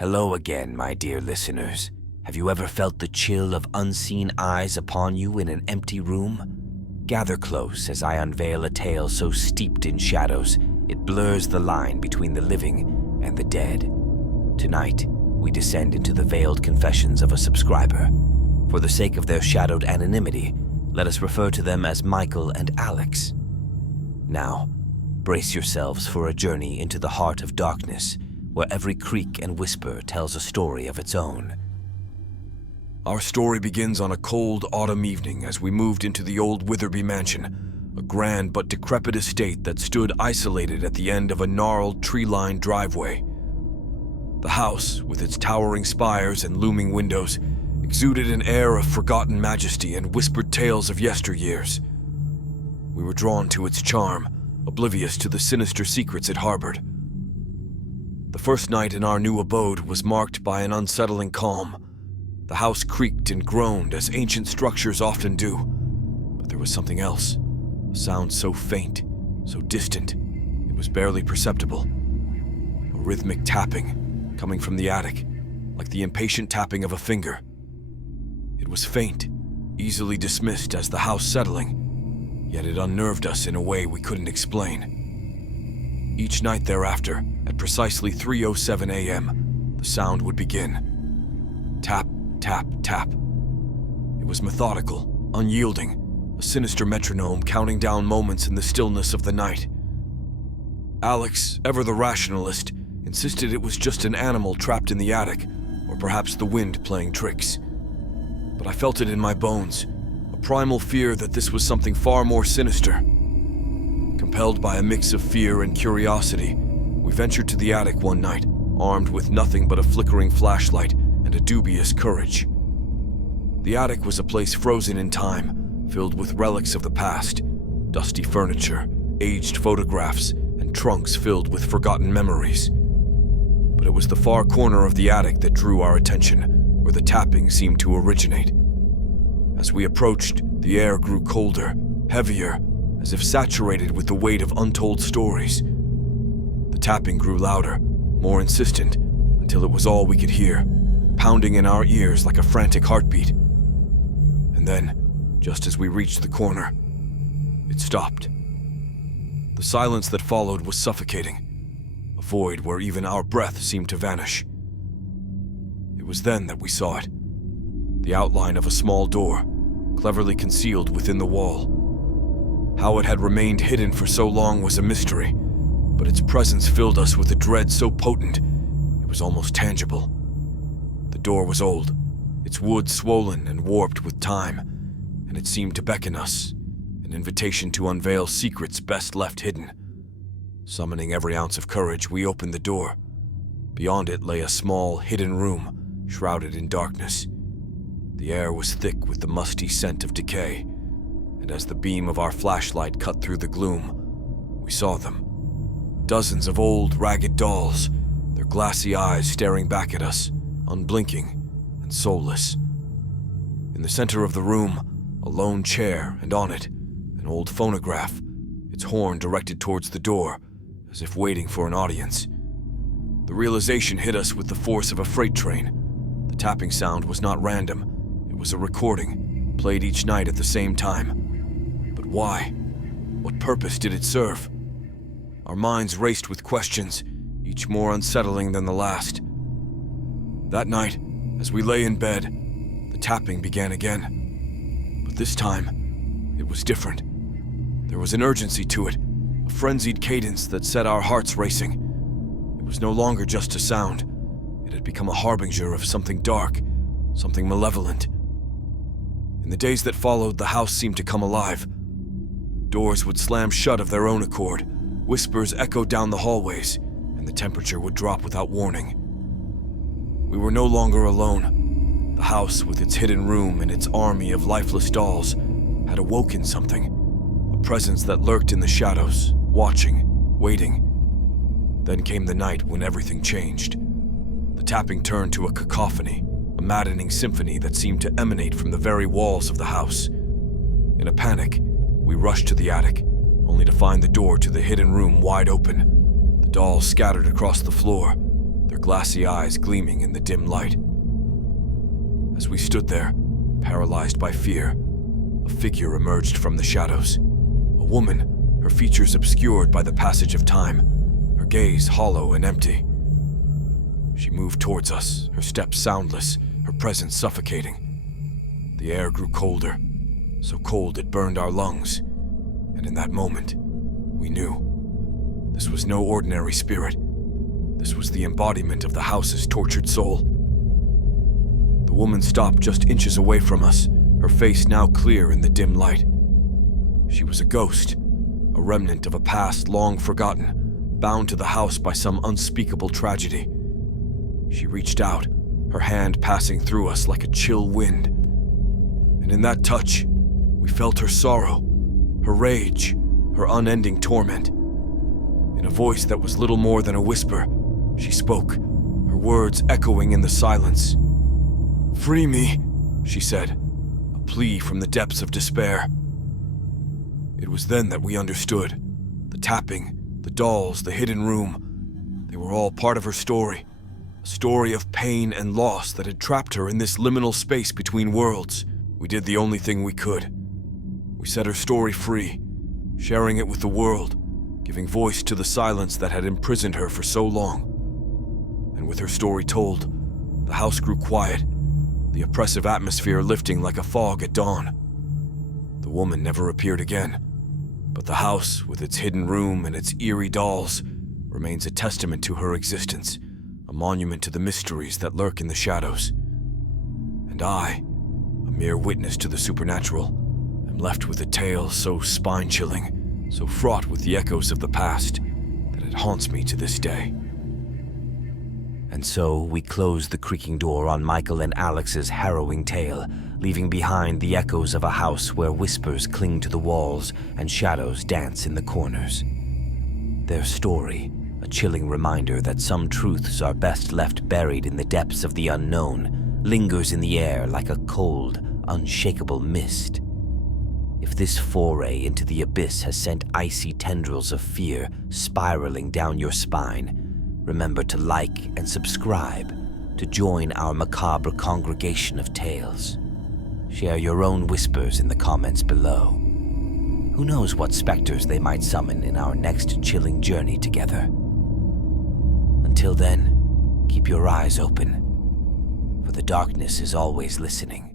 Hello again, my dear listeners. Have you ever felt the chill of unseen eyes upon you in an empty room? Gather close as I unveil a tale so steeped in shadows, it blurs the line between the living and the dead. Tonight, we descend into the veiled confessions of a subscriber. For the sake of their shadowed anonymity, let us refer to them as Michael and Alex. Now, brace yourselves for a journey into the heart of darkness, where every creak and whisper tells a story of its own. Our story begins on a cold autumn evening as we moved into the old Witherby mansion, a grand but decrepit estate that stood isolated at the end of a gnarled, tree-lined driveway. The house, with its towering spires and looming windows, exuded an air of forgotten majesty and whispered tales of yesteryears. We were drawn to its charm, oblivious to the sinister secrets it harbored. The first night in our new abode was marked by an unsettling calm. The house creaked and groaned as ancient structures often do, but there was something else, a sound so faint, so distant, it was barely perceptible. A rhythmic tapping, coming from the attic, like the impatient tapping of a finger. It was faint, easily dismissed as the house settling, yet it unnerved us in a way we couldn't explain. Each night thereafter, at precisely 3:07 a.m., the sound would begin. Tap, tap, tap. It was methodical, unyielding, a sinister metronome counting down moments in the stillness of the night. Alex, ever the rationalist, insisted it was just an animal trapped in the attic, or perhaps the wind playing tricks. But I felt it in my bones, a primal fear that this was something far more sinister. Compelled by a mix of fear and curiosity, we ventured to the attic one night, armed with nothing but a flickering flashlight and a dubious courage. The attic was a place frozen in time, filled with relics of the past, dusty furniture, aged photographs, and trunks filled with forgotten memories. But it was the far corner of the attic that drew our attention, where the tapping seemed to originate. As we approached, the air grew colder, heavier, as if saturated with the weight of untold stories. The tapping grew louder, more insistent, until it was all we could hear, pounding in our ears like a frantic heartbeat. And then, just as we reached the corner, it stopped. The silence that followed was suffocating, a void where even our breath seemed to vanish. It was then that we saw it, the outline of a small door, cleverly concealed within the wall. How it had remained hidden for so long was a mystery, but its presence filled us with a dread so potent, it was almost tangible. The door was old, its wood swollen and warped with time, and it seemed to beckon us, an invitation to unveil secrets best left hidden. Summoning every ounce of courage, we opened the door. Beyond it lay a small, hidden room, shrouded in darkness. The air was thick with the musty scent of decay, and as the beam of our flashlight cut through the gloom, we saw them. Dozens of old, ragged dolls, their glassy eyes staring back at us, unblinking and soulless. In the center of the room, a lone chair, and on it, an old phonograph, its horn directed towards the door, as if waiting for an audience. The realization hit us with the force of a freight train. The tapping sound was not random. It was a recording, played each night at the same time. But why? What purpose did it serve? Our minds raced with questions, each more unsettling than the last. That night, as we lay in bed, the tapping began again. But this time, it was different. There was an urgency to it, a frenzied cadence that set our hearts racing. It was no longer just a sound. It had become a harbinger of something dark, something malevolent. In the days that followed, the house seemed to come alive. Doors would slam shut of their own accord, whispers echoed down the hallways, and the temperature would drop without warning. We were no longer alone. The house, with its hidden room and its army of lifeless dolls, had awoken something, a presence that lurked in the shadows, watching, waiting. Then came the night when everything changed. The tapping turned to a cacophony, a maddening symphony that seemed to emanate from the very walls of the house. In a panic, we rushed to the attic, only to find the door to the hidden room wide open, the dolls scattered across the floor, their glassy eyes gleaming in the dim light. As we stood there, paralyzed by fear, a figure emerged from the shadows. A woman, her features obscured by the passage of time, her gaze hollow and empty. She moved towards us, her steps soundless, her presence suffocating. The air grew colder, so cold it burned our lungs, and in that moment, we knew. This was no ordinary spirit. This was the embodiment of the house's tortured soul. The woman stopped just inches away from us, her face now clear in the dim light. She was a ghost, a remnant of a past long forgotten, bound to the house by some unspeakable tragedy. She reached out, her hand passing through us like a chill wind. And in that touch, we felt her sorrow, her rage, her unending torment. In a voice that was little more than a whisper, she spoke, her words echoing in the silence. "Free me," she said, a plea from the depths of despair. It was then that we understood. The tapping, the dolls, the hidden room, they were all part of her story. A story of pain and loss that had trapped her in this liminal space between worlds. We did the only thing we could. We set her story free, sharing it with the world, giving voice to the silence that had imprisoned her for so long. And with her story told, the house grew quiet, the oppressive atmosphere lifting like a fog at dawn. The woman never appeared again, but the house, with its hidden room and its eerie dolls, remains a testament to her existence, a monument to the mysteries that lurk in the shadows. And I, a mere witness to the supernatural, am left with a tale so spine-chilling, so fraught with the echoes of the past, that it haunts me to this day. And so we closed the creaking door on Michael and Alex's harrowing tale, leaving behind the echoes of a house where whispers cling to the walls and shadows dance in the corners. Their story, a chilling reminder that some truths are best left buried in the depths of the unknown, lingers in the air like a cold, unshakable mist. If this foray into the abyss has sent icy tendrils of fear spiraling down your spine, remember to like and subscribe to join our macabre congregation of tales. Share your own whispers in the comments below. Who knows what specters they might summon in our next chilling journey together? Until then, keep your eyes open, for the darkness is always listening.